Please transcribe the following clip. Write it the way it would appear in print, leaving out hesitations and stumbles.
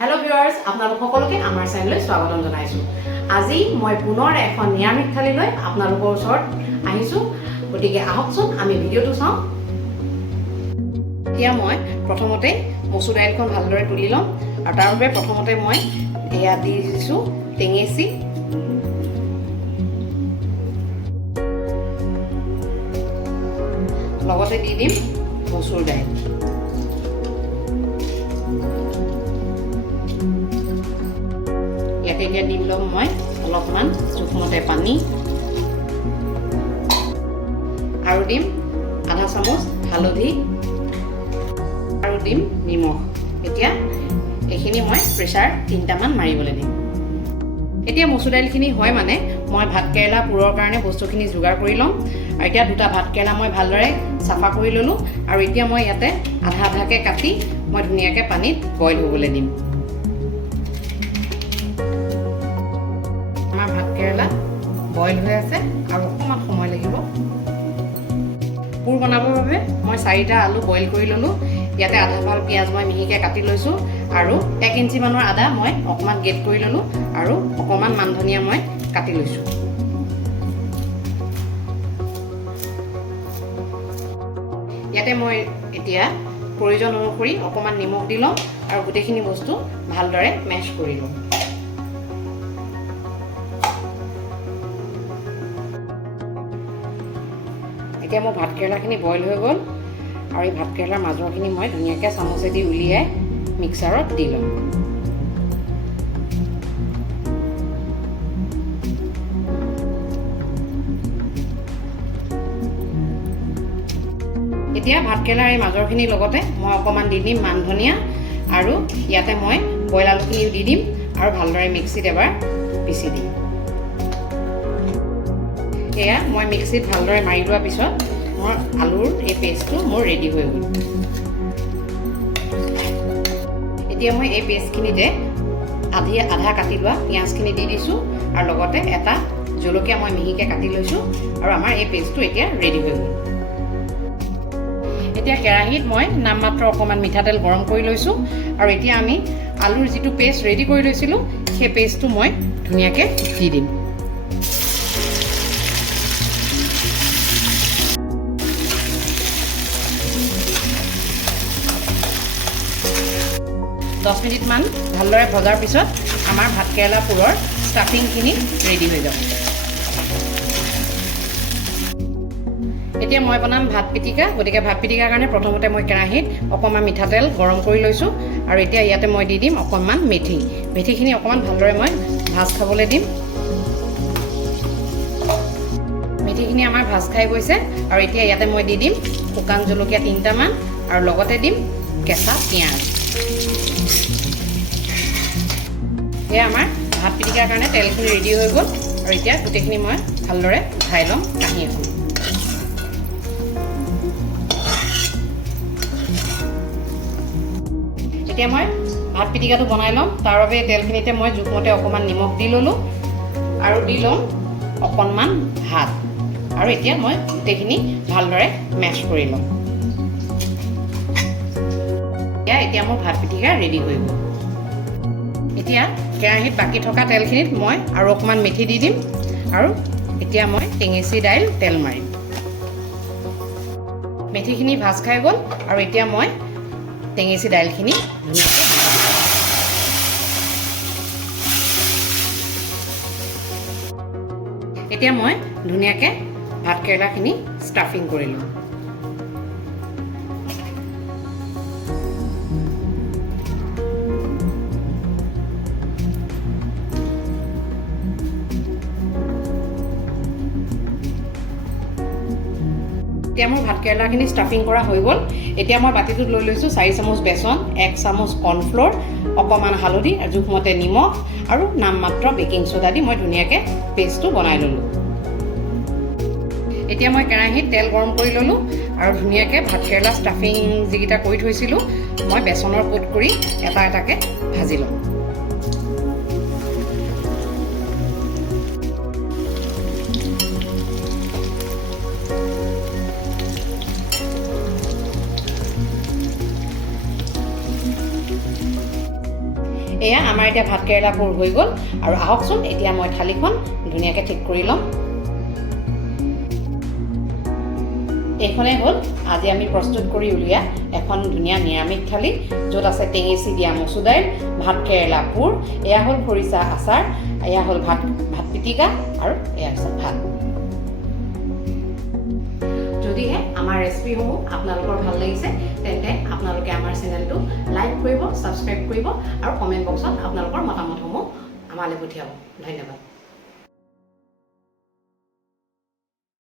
Hello viewers আপোনালোক সকলোকে আমাৰ চেনেললৈ স্বাগতম জনাইছো। আজি মই পুনৰ এখন নিৰামিষ থালি লৈ আপোনালোকৰ ওচৰত আহিছো। গতিকে আহকচোন আমি ভিডিঅটো চাওঁ। এতিয়া মই প্ৰথমতে মচুৰ দাইলখন ভালদৰে তুলি লম আৰু তাৰ বাবে প্ৰথমতে মই এয়া দি দিছো টেঙেচি। লগতে দি দিম মচুৰ দাইল। ইয়াতে এতিয়া দিম লম মই অলপমান জোখমতে পানী আৰু দিম আধা চামুচ হালধি আৰু দিম নিমখ। এতিয়া এইখিনি মই প্ৰেছাৰ 3টামান মাৰিবলৈ দিম। এতিয়া মচুৰ দাইলখিনি হয় মানে মই ভাতকেৰেলা পুৰৰ কাৰণে বস্তুখিনি যোগাৰ কৰি ল'ম। আৰু এতিয়া দুটা ভাতকেৰেলা মই ভালদৰে চাফা কৰি ল'লোঁ আৰু এতিয়া মই ইয়াতে আধা আধাকৈ কাটি মই ধুনীয়াকৈ পানীত বইল হ'বলৈ দিম। আমাৰ ভাতকেৰেলা বইল হৈ আছে আৰু অকণমান সময় লাগিব। পুৰ বনাবৰ বাবে মই 4টা আলু বইল কৰি ল'লোঁ। ইয়াতে আধা ফাল পিঁয়াজ মই মিহিকৈ কাটি লৈছোঁ আৰু 1 ইঞ্চি মানৰ আদা মই অকণমান গ্ৰেট কৰি ল'লোঁ আৰু অকণমান মান ধনিয়া মই কাটি লৈছোঁ। ইয়াতে মই এতিয়া প্ৰয়োজন অনুসৰি অকণমান নিমখ দি লওঁ আৰু গোটেইখিনি বস্তু ভালদৰে মেছ কৰি লওঁ। এতিয়া মোৰ ভাতকেৰেলাখিনি বইল হৈ গ'ল আৰু এই ভাতকেৰেলাৰ মাজৰখিনি মই ধুনীয়াকৈ চামুচেদি উলিয়াই মিক্সাৰত দি ল'ম। এতিয়া ভাতকেৰেলাৰ এই মাজৰখিনিৰ লগতে মই অকণমান দি দিম মান ধনিয়া আৰু ইয়াতে মই বইল আলুখিনিও দি দিম আৰু ভালদৰে মিক্সিত এবাৰ পিচি দিম। এয়া মই মিক্সিত ভালদৰে মাৰি লোৱাৰ পিছত মোৰ আলুৰ এই পেষ্টটো মোৰ ৰেডি হৈ গ'ল। এতিয়া মই এই পেষ্টখিনিতে আধা কাটি লোৱা পিঁয়াজখিনি দি দিছোঁ আৰু লগতে এটা জলকীয়া মই মিহিকৈ কাটি লৈছোঁ আৰু আমাৰ এই পেষ্টটো এতিয়া ৰেডি হৈ গ'ল। এতিয়া কেৰাহীত মই নামমাত্ৰ অকণমান মিঠাতেল গৰম কৰি লৈছোঁ আৰু এতিয়া আমি আলুৰ যিটো পেষ্ট ৰেডি কৰি লৈছিলোঁ সেই পেষ্টটো মই ধুনীয়াকৈ দি দিম। দহ মিনিটমান ভালদৰে ভজাৰ পিছত আমাৰ ভাতকেৰেলা পুৰৰ ষ্টাফিংখিনি ৰেডি হৈ যাব। এতিয়া মই বনাম ভাত পিটিকা। গতিকে ভাত পিটিকাৰ কাৰণে প্ৰথমতে মই কেৰাহীত অকণমান মিঠাতেল গৰম কৰি লৈছোঁ আৰু এতিয়া ইয়াতে মই দি দিম অকণমান মেথি। মেথিখিনি অকণমান ভালদৰে মই ভাজ খাবলৈ দিম। মেথিখিনি আমাৰ ভাজ খাই গৈছে আৰু এতিয়া ইয়াতে মই দি দিম শুকান জলকীয়া 3টামান আৰু লগতে দিম কেঁচা পিঁয়াজ। এয়া আমাৰ ভাত পিটিকাৰ কাৰণে তেলখিনি ৰেডি হৈ গ'ল আৰু এতিয়া গোটেইখিনি মই ভালদৰে উঠাই ল'ম কাঁহী এখন। এতিয়া মই ভাত পিটিকাটো বনাই ল'ম। তাৰ বাবে তেলখিনিতে মই জোখমতে অকণমান নিমখ দি ল'লোঁ আৰু দি ল'ম অকণমান ভাত আৰু এতিয়া মই গোটেইখিনি ভালদৰে মেছ কৰি ল'ম। এতিয়া মোৰ ভাত পিটিকা ৰেডি হৈ গ'ল। এতিয়া কেৰাহীত বাকী থকা তেলখিনিত মই আৰু অকণমান মেথি দি দিম আৰু এতিয়া মই টেঙেচি দাইল তেল মাৰিম। মেথিখিনি ভাজ খাই গ'ল আৰু এতিয়া মই টেঙেচি দাইলখিনি ধুনীয়াকৈ এতিয়া মই ধুনীয়াকৈ ভাতকেৰেলাখিনি ষ্টাফিং কৰি লওঁ। এতিয়া মোৰ ভাতকেৰেলাখিনি ষ্টাফিং কৰা হৈ গ'ল। এতিয়া মই বাতিটোত লৈ লৈছোঁ 4 চামুচ বেচন, 1 চামুচ কৰ্ণফ্ল'ৰ, অকণমান হালধি, জোখমতে নিমখ আৰু নামমাত্ৰ বেকিং চ'ডা দি মই ধুনীয়াকৈ পেষ্টটো বনাই ল'লোঁ। এতিয়া মই কেৰাহীত তেল গৰম কৰি ল'লোঁ আৰু ধুনীয়াকৈ ভাতকেৰেলা ষ্টাফিং যিকেইটা কৰি থৈছিলোঁ মই বেচনৰ কোট কৰি এটা এটাকৈ ভাজি ল'ম। এয়া আমাৰ এতিয়া ভাতকেৰেলা পোৰ হৈ গ'ল আৰু আহকচোন এতিয়া মই থালিখন ধুনীয়াকৈ ঠিক কৰি ল'ম। এইখনেই হ'ল আজি আমি প্ৰস্তুত কৰি উলিওৱা এখন ধুনীয়া নিৰামিষ থালি, য'ত আছে টেঙেচি দিয়া মচুৰ দাইল, ভাতকেৰেলা পোৰ, এয়া হ'ল খৰিচা আচাৰ, এয়া হ'ল ভাত পিটিকা আৰু এয়া হৈছে ভাত। যদিহে আমাৰ ৰেচিপিসমূহ আপোনালোকৰ ভাল লাগিছে তেন্তে আপোনালোকে আমাৰ চেনেলটো লাইক কৰিব, ছাবস্ক্ৰাইব কৰিব আৰু কমেণ্ট বক্সত আপোনালোকৰ মতামতসমূহ আমালৈ পঠিয়াব। ধন্যবাদ।